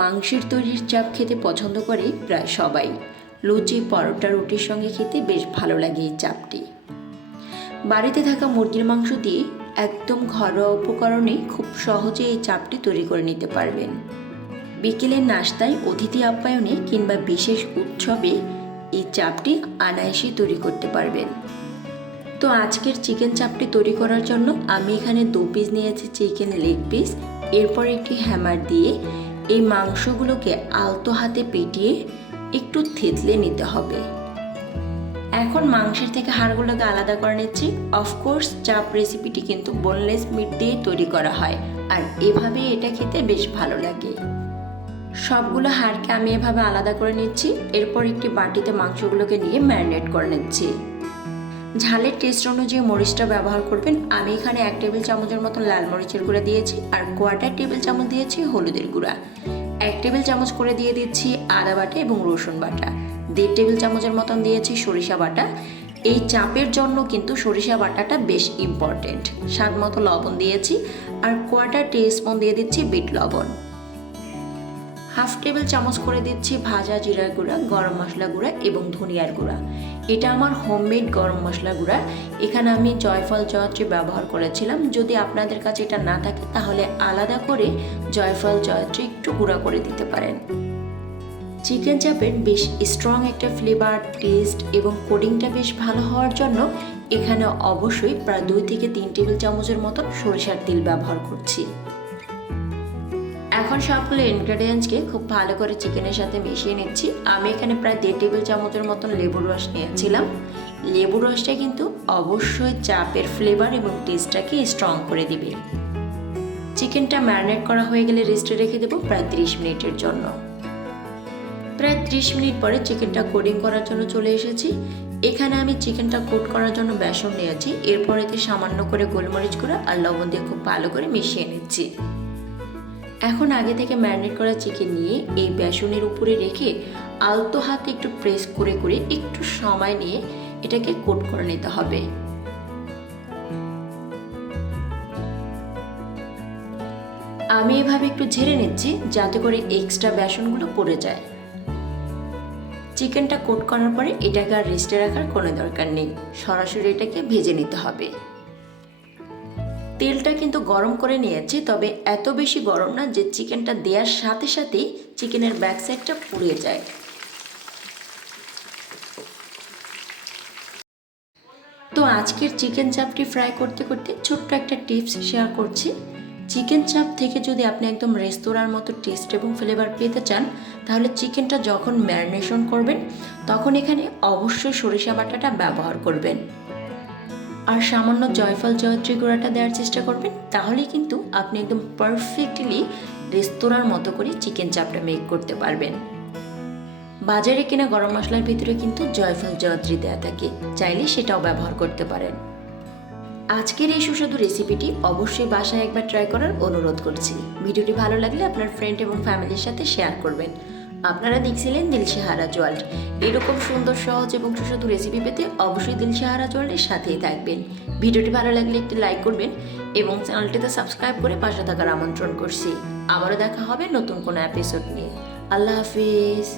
মাংসের তৈরির চাপ খেতে পছন্দ করে প্রায় সবাই। লুচি, পরোটা, রুটির সঙ্গে খেতে বেশ ভালো লাগে এই চাপটি। বাড়িতে থাকা মুরগির মাংস দিয়ে একদম ঘরোয়া উপকরণে খুব সহজে এই চাপটি তৈরি করে নিতে পারবেন। বিকেলের নাস্তায়, অতিথি আপ্যায়নে কিংবা বিশেষ উৎসবে এই চাপটি অনায়াসে তৈরি করতে পারবেন। তো আজকের চিকেন চাপটি তৈরি করার জন্য আমি এখানে 2 পিস নিয়েছি চিকেন লেগ পিস। এরপর একটি হ্যামার দিয়ে এই মাংসগুলোকে আলতো হাতে পিটিয়ে একটু থেতলে নিতে হবে। এখন মাংসের থেকে হাড়গুলোকে আলাদা করে নিচ্ছি। অফকোর্স চাপ রেসিপিটি কিন্তু বোনলেস মিট দিয়ে তৈরি করা হয়, আর এভাবে এটা খেতে বেশ ভালো লাগে। সবগুলো হাড়কে আমি এভাবে আলাদা করে নিচ্ছি। এরপর একটি বাটিতে মাংসগুলোকে নিয়ে ম্যারিনেট করে নিচ্ছি। ঝালের টেস্ট অনুযায়ী মরিচটা ব্যবহার করবেন। আমি এখানে 1 টেবিল চামচের মতো লাল মরিচের গুঁড়া দিয়েছি, আর 1/4 টেবিল চামচ দিয়েছি হলুদের গুঁড়া। 1 টেবিল চামচ করে দিয়ে দিচ্ছি আদা বাটা এবং রসুন বাটা। 1.5 টেবিল চামচের মতন দিয়েছি সরিষা বাটা। এই চাপের জন্য কিন্তু সরিষা বাটাটা বেশ ইম্পর্টেন্ট। স্বাদ মতো লবণ দিয়েছি, আর 1/4 টিস্পুন দিয়ে দিচ্ছি বিট লবণ। 1/2 টেবিল চামচ করে দিচ্ছি ভাজা জিরার গুঁড়া, গরম মশলা গুঁড়া এবং ধনিয়ার গুঁড়া। এটা আমার হোমমেড গরম মশলা গুঁড়া। এখানে আমি জয়ফল জয়ত্রী ব্যবহার করেছিলাম। যদি আপনাদের কাছে এটা না থাকে তাহলে আলাদা করে জয়ফল জয়ত্রী একটু গুঁড়া করে দিতে পারেন। চিকেন চাপের বেশ স্ট্রং একটা ফ্লেভার, টেস্ট এবং কোডিংটা বেশ ভালো হওয়ার জন্য এখানে অবশ্যই প্রায় 2 থেকে 3 টেবিল চামচের মতো সরিষার তেল ব্যবহার করছি। এখন সবগুলো ইনগ্রেডিয়েন্টসকে খুব ভালো করে চিকেনের সাথে মিশিয়ে নিচ্ছি। আমি এখানে প্রায় 1.5 টেবিল চামচের মতন লেবুর রস নিয়েছিলাম। লেবুর রসটা কিন্তু অবশ্যই চাপের ফ্লেভার এবং টেস্টটাকে স্ট্রং করে দিবে। চিকেনটা ম্যারিনেট করা হয়ে গেলে রেস্টে রেখে দেবো প্রায় 30 মিনিটের জন্য। প্রায় 30 মিনিট পরে চিকেনটা কোডিং করার জন্য চলে এসেছি। এখানে আমি চিকেনটা কোট করার জন্য বেসন নিয়েছি। এরপর এতে সামান্য করে গোলমরিচ গুঁড়া আর লবণ দিয়ে খুব ভালো করে মিশিয়ে নিচ্ছি। এখন আগে থেকে ম্যারিনেট করা চিকেন নিয়ে এই বেসনের উপরে রেখে আলতো হাতে একটু প্রেস করে করে একটু সময় নিয়ে এটাকে কোট করে নিতে হবে। আমি এভাবে একটু ঝেড়ে নিচ্ছি যাতে করে এক্সট্রা বেসনগুলো পড়ে যায়। চিকেনটা কোট করার পরে এটাকে আর রেস্টে রাখার কোনো দরকার নেই, সরাসরি এটাকে ভেজে নিতে হবে। তেলটা কিন্তু গরম করে নিয়েছি, তবে এত বেশি গরম না যে চিকেনটা দেওয়ার সাথে সাথেই চিকেনের ব্যাক সাইডটা পুড়ে যায়। তো আজকের চিকেন চাপটি ফ্রাই করতে করতে ছোট্ট একটা টিপস শেয়ার করছি। চিকেন চাপ থেকে যদি আপনি একদম রেস্তোরাঁর মতো টেস্ট এবং ফ্লেভার পেতে চান, তাহলে চিকেনটা যখন ম্যারিনেশন করবেন তখন এখানে অবশ্যই সরিষা বাটাটা ব্যবহার করবেন, আর সামান্য জয়ফল জয়ত্রী গুঁড়াটা দেওয়ার চেষ্টা করবেন। তাহলেই কিন্তু আপনি একদম পারফেক্টলি রেস্তোরাঁর মতো করে চিকেন চাপটা মেক করতে পারবেন। বাজারে কেনা গরম মশলার ভিতরে কিন্তু জয়ফল জয়ত্রী দেওয়া থাকে, চাইলে সেটাও ব্যবহার করতে পারেন। আজকের এই সুস্বাদু রেসিপিটি অবশ্যই বাসায় একবার ট্রাই করার অনুরোধ করছি। ভিডিওটি ভালো লাগলে আপনার ফ্রেন্ড এবং ফ্যামিলির সাথে শেয়ার করবেন। আপনারা দেখছিলেন দিলশেহারাজ ওয়ার্ল্ড। এরকম সুন্দর, সহজ এবং সুস্বাদু রেসিপি পেতে অবশ্যই দিলশেহারাজ ওয়ার্ল্ডের সাথেই থাকবেন। ভিডিওটি ভালো লাগলে একটি লাইক করবেন এবং চ্যানেলটিতে সাবস্ক্রাইব করে পাশে থাকার আমন্ত্রণ করছি। আবারও দেখা হবে নতুন কোনো এপিসোড নিয়ে। আল্লাহ হাফিজ।